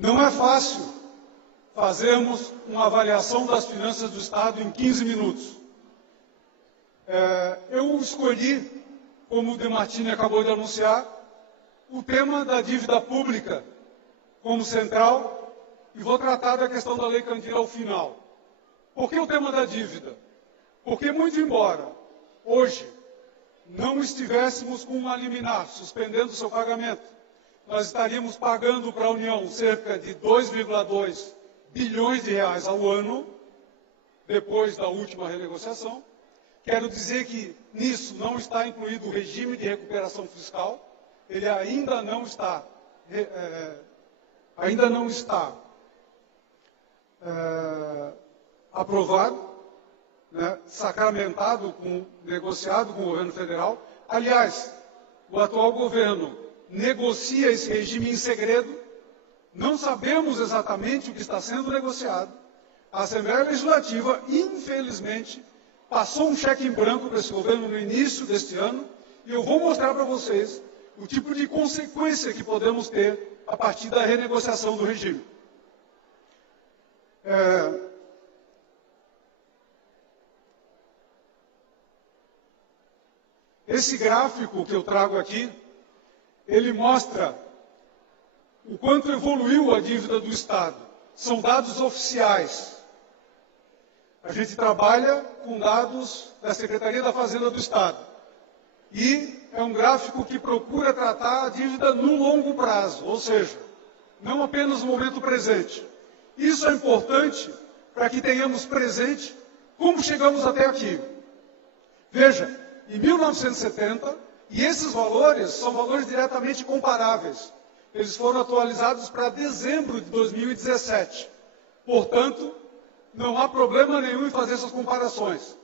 Não é fácil fazermos uma avaliação das finanças do Estado em 15 minutos. Eu escolhi, como o De Martini acabou de anunciar, o tema da dívida pública como central e vou tratar da questão da Lei Candir ao final. Por que o tema da dívida? Porque, muito embora hoje não estivéssemos com uma liminar suspendendo seu pagamento, nós estaríamos pagando para a União cerca de 2,2 bilhões de reais ao ano, depois da última renegociação. Quero dizer que nisso não está incluído o regime de recuperação fiscal, ele ainda não está aprovado, né, sacramentado, negociado com o governo federal. Aliás, o atual governo negocia esse regime em segredo, não sabemos exatamente o que está sendo negociado. A Assembleia Legislativa, infelizmente, passou um cheque em branco para esse governo no início deste ano, e eu vou mostrar para vocês o tipo de consequência que podemos ter a partir da renegociação do regime. Esse gráfico que eu trago aqui, ele mostra o quanto evoluiu a dívida do Estado. São dados oficiais. A gente trabalha com dados da Secretaria da Fazenda do Estado. E é um gráfico que procura tratar a dívida no longo prazo, ou seja, não apenas no momento presente. Isso é importante para que tenhamos presente como chegamos até aqui. Veja, em 1970, e esses valores são valores diretamente comparáveis, eles foram atualizados para dezembro de 2017. Portanto, não há problema nenhum em fazer essas comparações.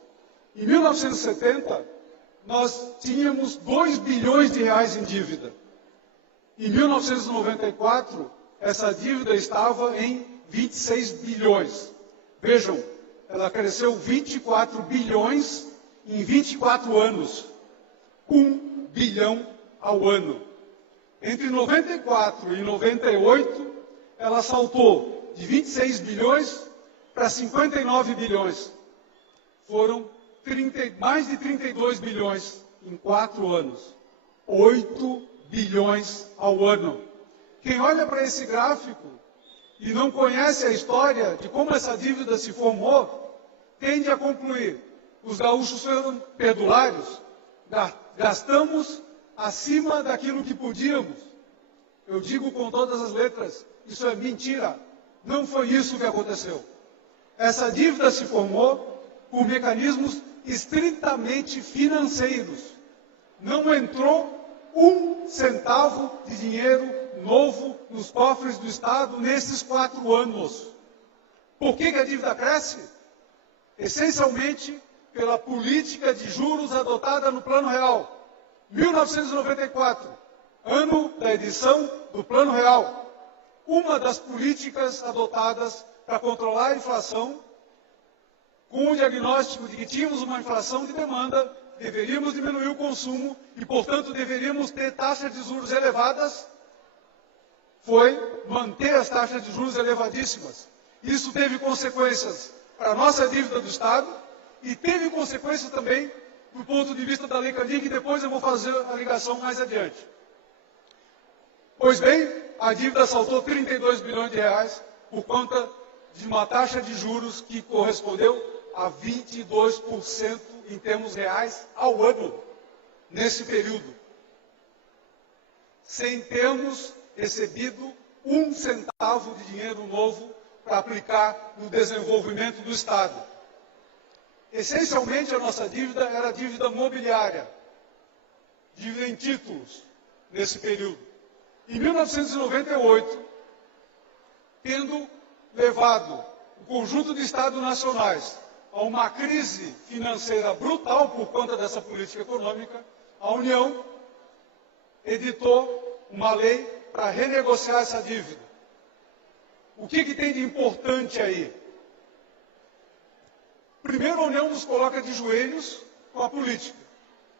Em 1970, nós tínhamos 2 bilhões de reais em dívida. Em 1994, essa dívida estava em 26 bilhões. Vejam, ela cresceu 24 bilhões em 24 anos. 1 bilhão ao ano. Entre 94 e 98, ela saltou de 26 bilhões para 59 bilhões. Foram mais de 32 bilhões em 4 anos. 8 bilhões ao ano. Quem olha para esse gráfico e não conhece a história de como essa dívida se formou, tende a concluir: os gaúchos foram perdulários, gastamos acima daquilo que podíamos. Eu digo com todas as letras, isso é mentira. Não foi isso que aconteceu. Essa dívida se formou por mecanismos estritamente financeiros. Não entrou 1 centavo de dinheiro novo nos cofres do Estado nesses 4 anos. Por que a dívida cresce? Essencialmente pela política de juros adotada no Plano Real. 1994, ano da edição do Plano Real. Uma das políticas adotadas para controlar a inflação, com o diagnóstico de que tínhamos uma inflação de demanda, deveríamos diminuir o consumo e, portanto, deveríamos ter taxas de juros elevadas, foi manter as taxas de juros elevadíssimas. Isso teve consequências para a nossa dívida do Estado e teve consequências também do ponto de vista da Lei Candir, que depois eu vou fazer a ligação mais adiante. Pois bem, a dívida saltou 32 bilhões de reais por conta de uma taxa de juros que correspondeu a 22% em termos reais ao ano, nesse período, sem termos recebido 1 centavo de dinheiro novo para aplicar no desenvolvimento do Estado. Essencialmente, a nossa dívida era dívida mobiliária, dívida em títulos, nesse período. Em 1998, tendo levado o conjunto de Estados nacionais a uma crise financeira brutal por conta dessa política econômica, a União editou uma lei para renegociar essa dívida. O que tem de importante aí? Primeiro, a União nos coloca de joelhos com a política,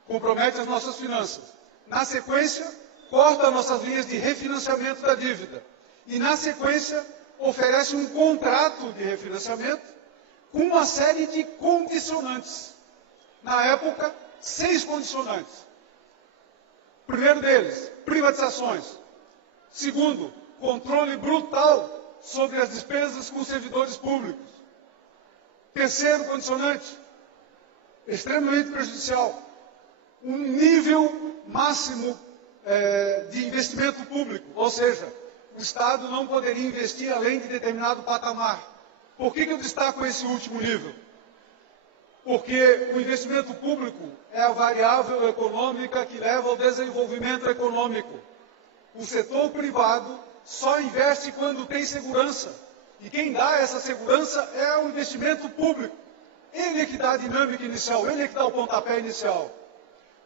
compromete as nossas finanças. Na sequência, corta nossas linhas de refinanciamento da dívida. e, na sequência, oferece um contrato de refinanciamento com uma série de condicionantes. Na época, 6 condicionantes. Primeiro deles, privatizações. Segundo, controle brutal sobre as despesas com servidores públicos. Terceiro condicionante, extremamente prejudicial, um nível máximo de investimento público, ou seja, o Estado não poderia investir além de determinado patamar. Por que eu destaco esse último nível? Porque o investimento público é a variável econômica que leva ao desenvolvimento econômico. O setor privado só investe quando tem segurança. E quem dá essa segurança é o investimento público. Ele é que dá a dinâmica inicial, ele é que dá o pontapé inicial.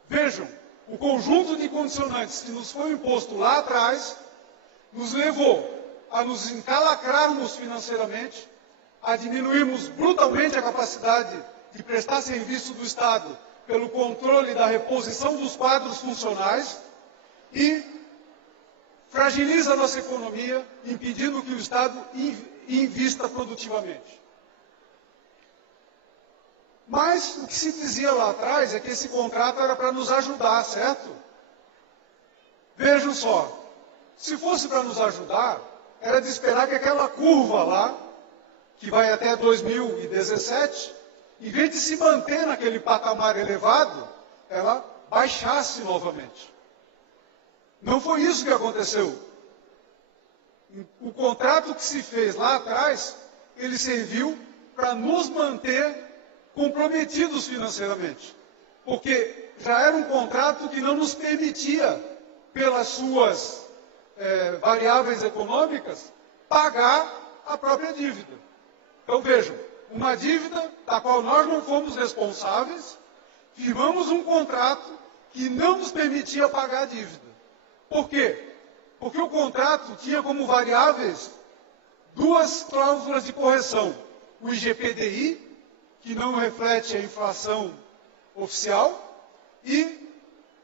Vejam, o conjunto de condicionantes que nos foi imposto lá atrás nos levou a nos encalacrarmos financeiramente, a diminuirmos brutalmente a capacidade de prestar serviço do Estado pelo controle da reposição dos quadros funcionais e fragiliza a nossa economia, impedindo que o Estado invista produtivamente. Mas o que se dizia lá atrás é que esse contrato era para nos ajudar, certo? Vejam só, se fosse para nos ajudar, era de esperar que aquela curva lá, que vai até 2017, em vez de se manter naquele patamar elevado, ela baixasse novamente. Não foi isso que aconteceu. O contrato que se fez lá atrás, ele serviu para nos manter comprometidos financeiramente. Porque já era um contrato que não nos permitia, pelas suas variáveis econômicas, pagar a própria dívida. Então vejam, uma dívida da qual nós não fomos responsáveis, firmamos um contrato que não nos permitia pagar a dívida. Por quê? Porque o contrato tinha como variáveis 2 cláusulas de correção. O IGPDI, que não reflete a inflação oficial, e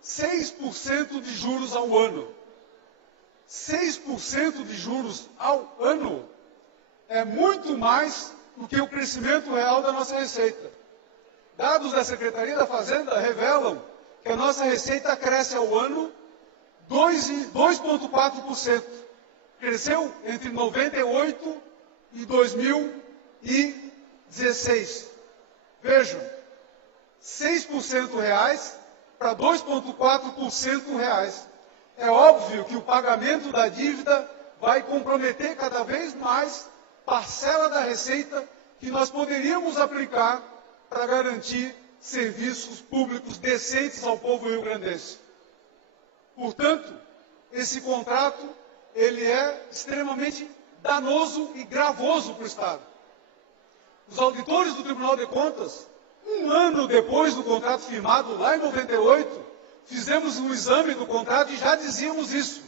6% de juros ao ano. 6% de juros ao ano é muito mais do que o crescimento real da nossa receita. Dados da Secretaria da Fazenda revelam que a nossa receita cresce ao ano 2,4%. Cresceu entre 98 e 2016. Vejam, 6% reais para 2,4% reais. É óbvio que o pagamento da dívida vai comprometer cada vez mais parcela da receita que nós poderíamos aplicar para garantir serviços públicos decentes ao povo rio-grandense. Portanto, esse contrato, ele é extremamente danoso e gravoso para o Estado. Os auditores do Tribunal de Contas, um ano depois do contrato firmado, lá em 98, fizemos um exame do contrato e já dizíamos isso,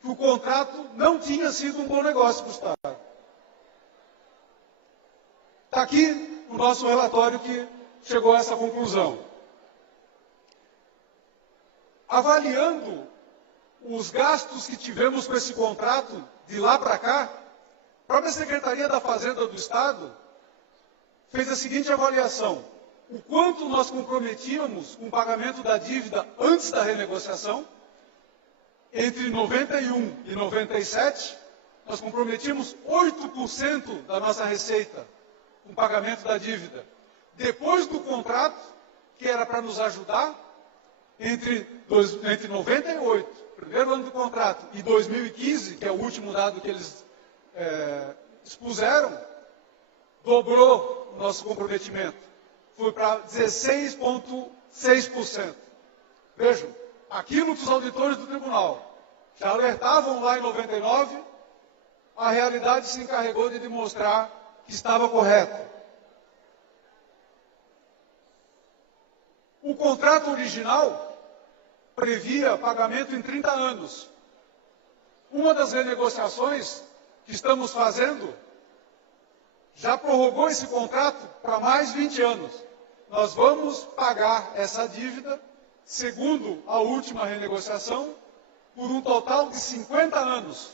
que o contrato não tinha sido um bom negócio para o Estado. Está aqui o nosso relatório que chegou a essa conclusão. Avaliando os gastos que tivemos com esse contrato de lá para cá, a própria Secretaria da Fazenda do Estado fez a seguinte avaliação: o quanto nós comprometíamos com o pagamento da dívida antes da renegociação. Entre 91 e 97, nós comprometimos 8% da nossa receita com o pagamento da dívida. Depois do contrato, que era para nos ajudar, entre 98, primeiro ano do contrato, e 2015, que é o último dado que eles expuseram, dobrou o nosso comprometimento. Foi para 16,6%. Vejam, aquilo que os auditores do tribunal já alertavam lá em 99, a realidade se encarregou de demonstrar que estava correto. O contrato original previa pagamento em 30 anos. Uma das renegociações que estamos fazendo já prorrogou esse contrato para mais 20 anos. Nós vamos pagar essa dívida, segundo a última renegociação, por um total de 50 anos.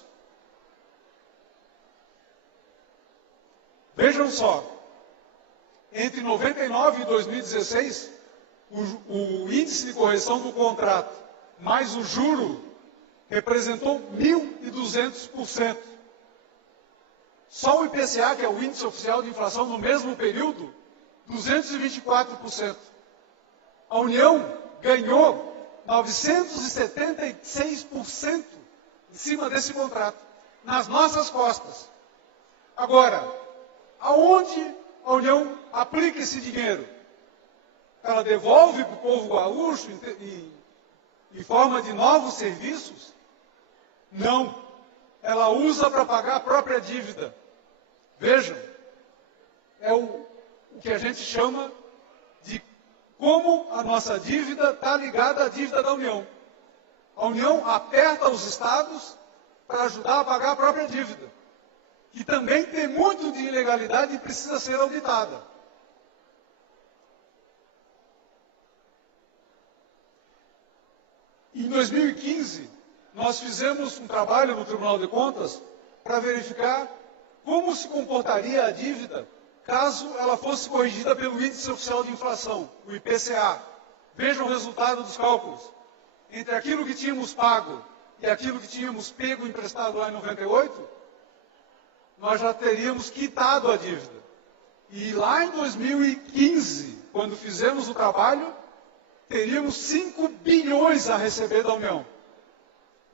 Vejam só, entre 99 e 2016, o índice de correção do contrato mais o juro representou 1.200%. Só o IPCA, que é o índice oficial de inflação, no mesmo período, 224%. A União ganhou 976% em cima desse contrato, nas nossas costas. Agora, aonde a União aplica esse dinheiro? Ela devolve para o povo gaúcho em forma de novos serviços? Não. Ela usa para pagar a própria dívida. Vejam, é o que a gente chama de como a nossa dívida está ligada à dívida da União. A União aperta os estados para ajudar a pagar a própria dívida, que também tem muito de ilegalidade e precisa ser auditada. Em 2015, nós fizemos um trabalho no Tribunal de Contas para verificar como se comportaria a dívida caso ela fosse corrigida pelo Índice Oficial de Inflação, o IPCA. Vejam o resultado dos cálculos. Entre aquilo que tínhamos pago e aquilo que tínhamos pego emprestado lá em 98, nós já teríamos quitado a dívida. E lá em 2015, quando fizemos o trabalho, teríamos 5 bilhões a receber da União.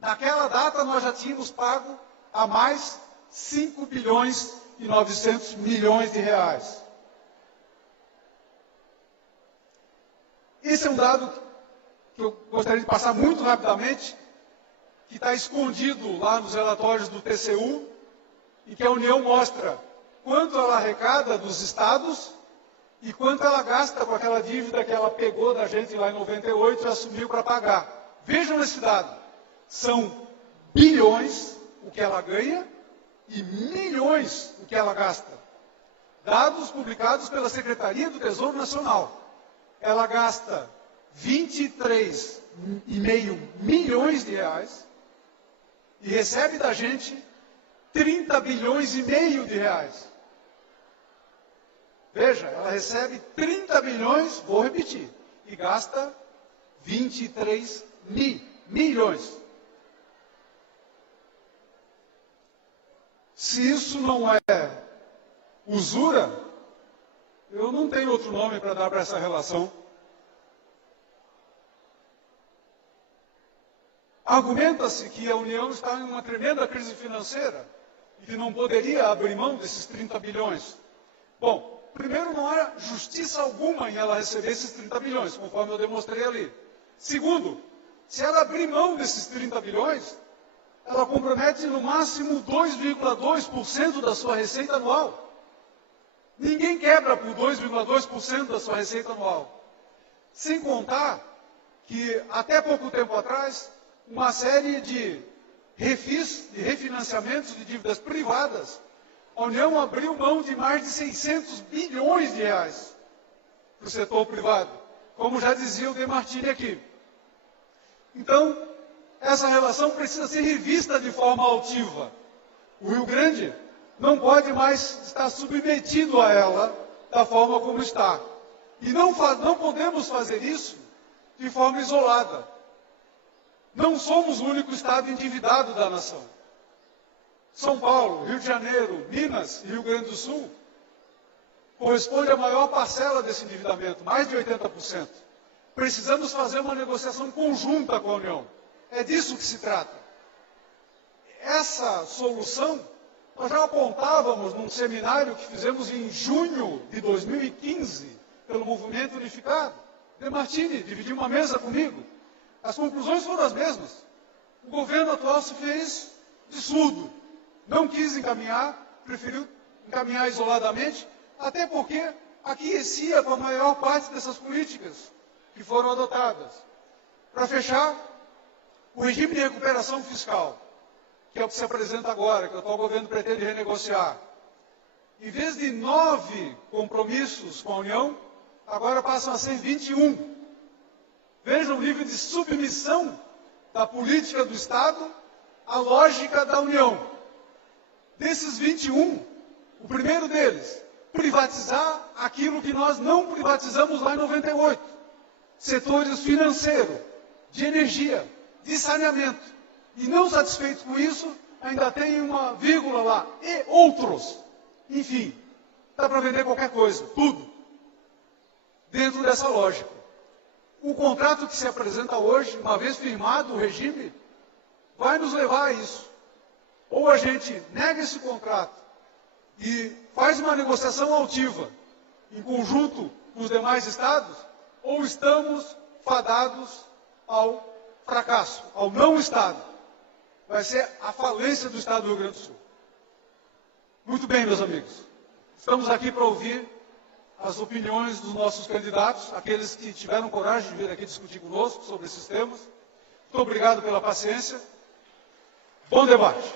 Naquela data, nós já tínhamos pago a mais 5 bilhões e 900 milhões de reais. Esse é um dado que eu gostaria de passar muito rapidamente, que está escondido lá nos relatórios do TCU, em que a União mostra quanto ela arrecada dos estados e quanto ela gasta com aquela dívida que ela pegou da gente lá em 98 e assumiu para pagar. Vejam esse dado. São bilhões o que ela ganha e milhões o que ela gasta. Dados publicados pela Secretaria do Tesouro Nacional. Ela gasta 23,5 milhões de reais e recebe da gente 30 bilhões e meio de reais. Veja, ela recebe 30 bilhões, vou repetir, e gasta 23 milhões. Se isso não é usura, eu não tenho outro nome para dar para essa relação. Argumenta-se que a União está em uma tremenda crise financeira e que não poderia abrir mão desses 30 bilhões. Bom, primeiro, não há justiça alguma em ela receber esses 30 bilhões, conforme eu demonstrei ali. Segundo, se ela abrir mão desses 30 bilhões, ela compromete no máximo 2,2% da sua receita anual. Ninguém quebra por 2,2% da sua receita anual. Sem contar que, até pouco tempo atrás, uma série de refis, de refinanciamentos de dívidas privadas, a União abriu mão de mais de 600 bilhões de reais para o setor privado, como já dizia o De Martini aqui. Então, essa relação precisa ser revista de forma altiva. O Rio Grande não pode mais estar submetido a ela da forma como está. E não podemos fazer isso de forma isolada. Não somos o único estado endividado da nação. São Paulo, Rio de Janeiro, Minas e Rio Grande do Sul corresponde à maior parcela desse endividamento, mais de 80%. Precisamos fazer uma negociação conjunta com a União. É disso que se trata. Essa solução nós já apontávamos num seminário que fizemos em junho de 2015 pelo Movimento Unificado. De Martini dividiu uma mesa comigo. As conclusões foram as mesmas. O governo atual se fez de surdo. Não quis encaminhar, preferiu encaminhar isoladamente, até porque aquecia com a maior parte dessas políticas que foram adotadas. Para fechar, o regime de recuperação fiscal, que é o que se apresenta agora, que o atual governo pretende renegociar, em vez de 9 compromissos com a União, agora passam a ser 21. Vejam o nível de submissão da política do Estado à lógica da União. Desses 21, O primeiro deles, privatizar aquilo que nós não privatizamos lá em 98. Setores financeiro, de energia, de saneamento. E não satisfeito com isso, ainda tem uma vírgula lá, e outros. Enfim, dá para vender qualquer coisa, tudo. Dentro dessa lógica. O contrato que se apresenta hoje, uma vez firmado o regime, vai nos levar a isso. Ou a gente nega esse contrato e faz uma negociação altiva, em conjunto com os demais estados, ou estamos fadados ao fracasso, ao não Estado. Vai ser a falência do Estado do Rio Grande do Sul. Muito bem, meus amigos. Estamos aqui para ouvir as opiniões dos nossos candidatos, aqueles que tiveram coragem de vir aqui discutir conosco sobre esses temas. Muito obrigado pela paciência. Bom debate.